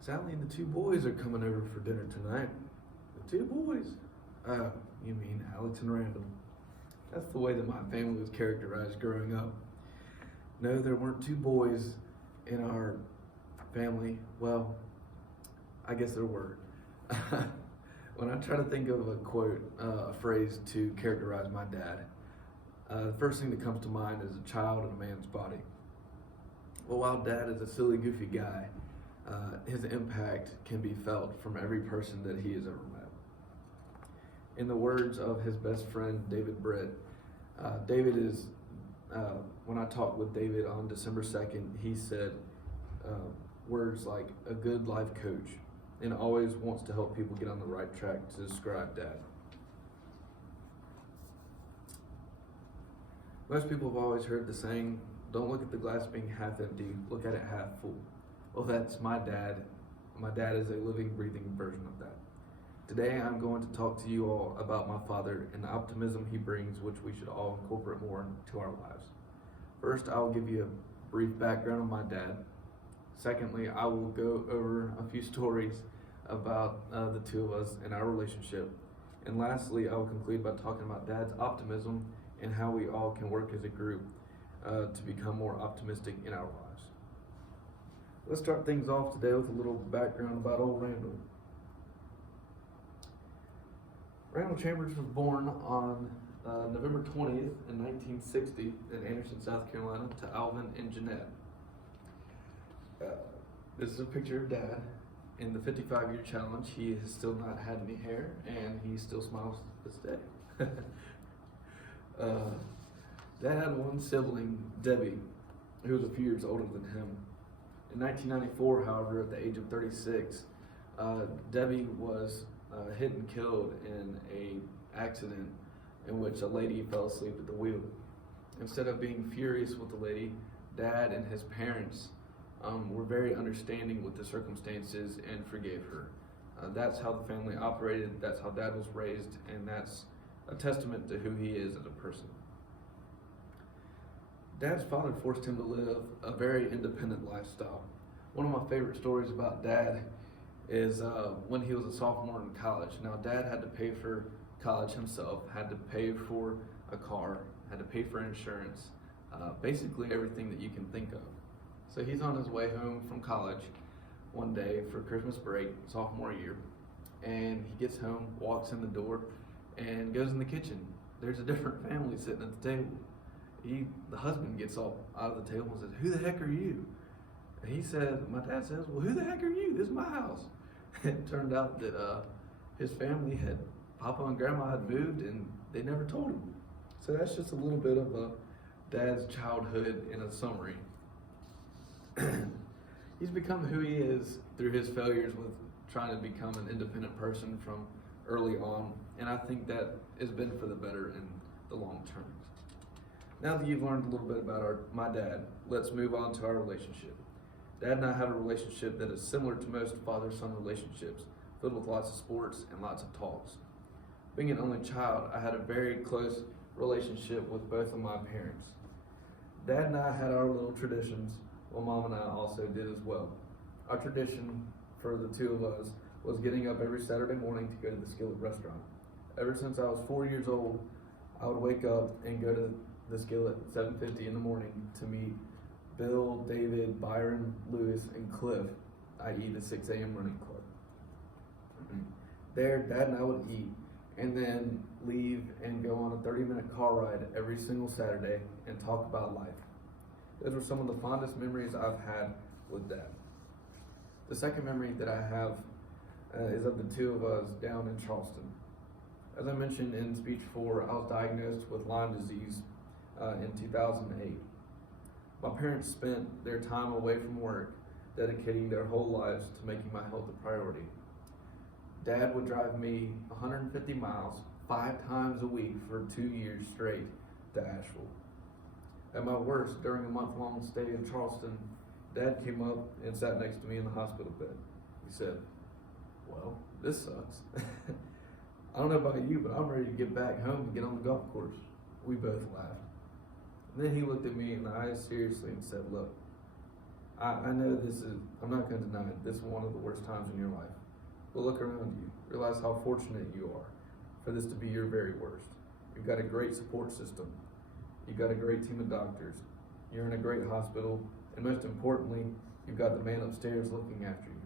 Sally and the two boys are coming over for dinner tonight. The two boys? You mean Alex and Randall. That's the way that my family was characterized growing up. No, there weren't two boys in our family. Well, I guess there were. When I try to think of a quote, a phrase to characterize my dad, the first thing that comes to mind is a child in a man's body. Well, while Dad is a silly, goofy guy, his impact can be felt from every person that he has ever met. In the words of his best friend, David Britt, David is, when I talked with David on December 2nd, he said words like a good life coach and always wants to help people get on the right track to describe Dad. Most people have always heard the saying, don't look at the glass being half empty, look at it half full. Well, that's my dad. My dad is a living, breathing version of that. Today, I'm going to talk to you all about my father and the optimism he brings, which we should all incorporate more into our lives. First, I will give you a brief background on my dad. Secondly, I will go over a few stories about the two of us and our relationship. And lastly, I will conclude by talking about Dad's optimism and how we all can work as a group to become more optimistic in our lives. Let's start things off today with a little background about old Randall. Randall Chambers was born on November 20th in 1960 in Anderson, South Carolina, to Alvin and Jeanette. This is a picture of Dad. In the 55-year challenge, he has still not had any hair, and he still smiles to this day. Dad had one sibling, Debbie, who was a few years older than him. In 1994, however, at the age of 36, Debbie was hit and killed in an accident in which a lady fell asleep at the wheel. Instead of being furious with the lady, Dad and his parents were very understanding with the circumstances and forgave her. That's how the family operated, that's how Dad was raised, and that's a testament to who he is as a person. Dad's father forced him to live a very independent lifestyle. One of my favorite stories about Dad is when he was a sophomore in college. Now, Dad had to pay for college himself, had to pay for a car, had to pay for insurance, basically everything that you can think of. So he's on his way home from college one day for Christmas break, sophomore year, and he gets home, walks in the door, and goes in the kitchen. There's a different family sitting at the table. The husband gets up out of the table and says, "Who the heck are you?" And my dad says, "Well, who the heck are you? This is my house." It turned out that his family Papa and Grandma had moved and they never told him. So that's just a little bit of Dad's childhood in a summary. He's become who he is through his failures with trying to become an independent person from early on, and I think that has been for the better in the long term. Now that you've learned a little bit about my dad, let's move on to our relationship. Dad and I have a relationship that is similar to most father-son relationships, filled with lots of sports and lots of talks. Being an only child, I had a very close relationship with both of my parents. Dad and I had our little traditions, while Mom and I also did as well. Our tradition for the two of us was getting up every Saturday morning to go to the Skillet restaurant. Ever since I was 4 years old, I would wake up and go to the Skillet at 7:50 in the morning to meet Bill, David, Byron, Lewis, and Cliff, i.e. the 6 a.m. running club. There, Dad and I would eat and then leave and go on a 30-minute car ride every single Saturday and talk about life. Those were some of the fondest memories I've had with Dad. The second memory that I have is of the two of us down in Charleston. As I mentioned in speech 4, I was diagnosed with Lyme disease in 2008. My parents spent their time away from work dedicating their whole lives to making my health a priority. Dad would drive me 150 miles 5 times a week for 2 years straight to Asheville. At my worst, during a month-long stay in Charleston, Dad came up and sat next to me in the hospital bed. He said, "Well, this sucks. I don't know about you, but I'm ready to get back home and get on the golf course." We both laughed. And then he looked at me in the eyes seriously and said, "Look, I know I'm not going to deny it, this is one of the worst times in your life. But look around you. Realize how fortunate you are for this to be your very worst. You've got a great support system. You've got a great team of doctors. You're in a great hospital. And most importantly, you've got the man upstairs looking after you.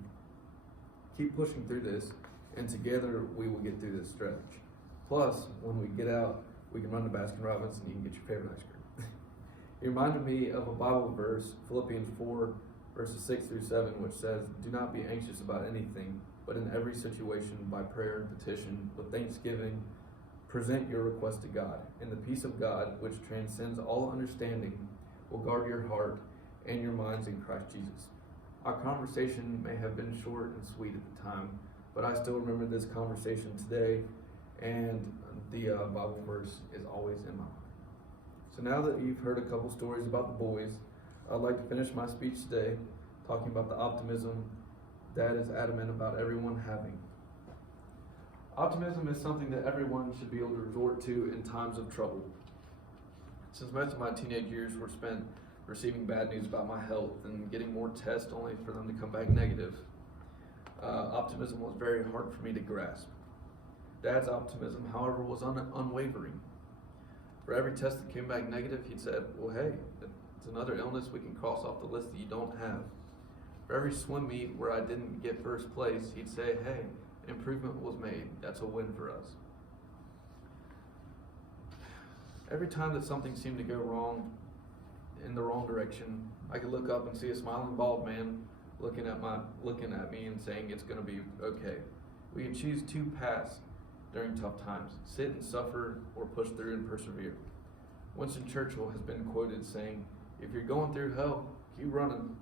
Keep pushing through this, and together we will get through this stretch. Plus, when we get out, we can run to Baskin Robbins and you can get your favorite ice cream. It reminded me of a Bible verse, Philippians 4, verses 6 through 7, which says, "Do not be anxious about anything, but in every situation, by prayer and petition, with thanksgiving, present your request to God. And the peace of God, which transcends all understanding, will guard your heart and your minds in Christ Jesus." Our conversation may have been short and sweet at the time, but I still remember this conversation today, and the Bible verse is always in my mind. So now that you've heard a couple stories about the boys, I'd like to finish my speech today talking about the optimism Dad is adamant about everyone having. Optimism is something that everyone should be able to resort to in times of trouble. Since most of my teenage years were spent receiving bad news about my health and getting more tests only for them to come back negative, optimism was very hard for me to grasp. Dad's optimism, however, was unwavering. For every test that came back negative, he'd said, "Well, hey, it's another illness we can cross off the list that you don't have." For every swim meet where I didn't get first place, he'd say, "Hey, improvement was made. That's a win for us." Every time that something seemed to go wrong, in the wrong direction, I could look up and see a smiling bald man looking at me and saying it's going to be okay. We can choose two paths during tough times: sit and suffer, or push through and persevere. Winston Churchill has been quoted saying, "If you're going through hell, keep running."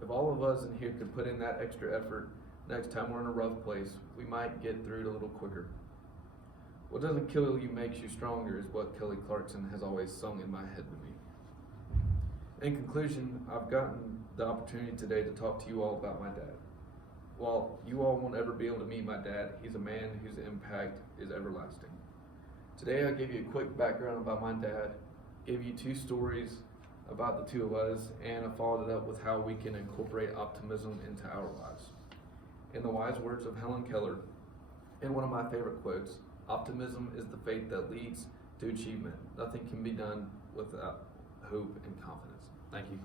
If all of us in here could put in that extra effort, next time we're in a rough place, we might get through it a little quicker. What doesn't kill you makes you stronger is what Kelly Clarkson has always sung in my head to me. In conclusion, I've gotten the opportunity today to talk to you all about my dad. While you all won't ever be able to meet my dad, he's a man whose impact is everlasting. Today I gave you a quick background about my dad, gave you two stories about the two of us, and I followed it up with how we can incorporate optimism into our lives. In the wise words of Helen Keller, in one of my favorite quotes, "Optimism is the faith that leads to achievement. Nothing can be done without hope and confidence." Thank you.